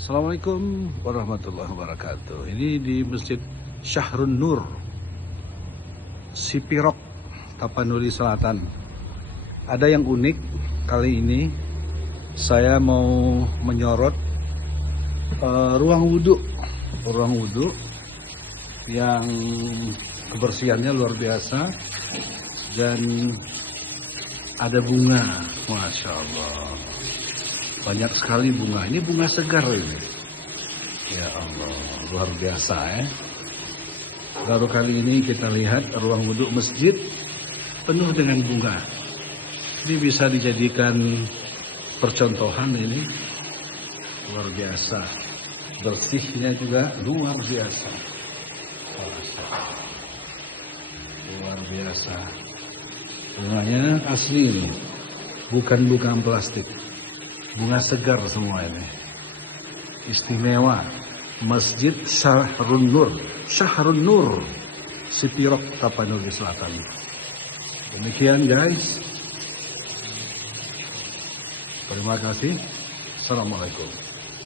Assalamualaikum warahmatullahi wabarakatuh. Ini di Masjid Syahrun Nur, Sipirok, Tapanuli Selatan. Ada yang unik kali ini. Saya mau menyorot ruang wudhu yang kebersihannya luar biasa dan ada bunga, masya Allah. Banyak sekali bunga. Ini bunga segar ini. Ya Allah, luar biasa ya. Baru kali ini kita lihat ruang wudhu masjid penuh dengan bunga. Ini bisa dijadikan percontohan ini. Luar biasa. Bersihnya juga luar biasa. Luar biasa. Bunganya asli ini. Bukan bunga plastik. Bunga segar semua ini. Istimewa. Masjid Syahrun Nur, Sipirok, Tapanuli Selatan. Demikian guys. Terima kasih. Assalamualaikum.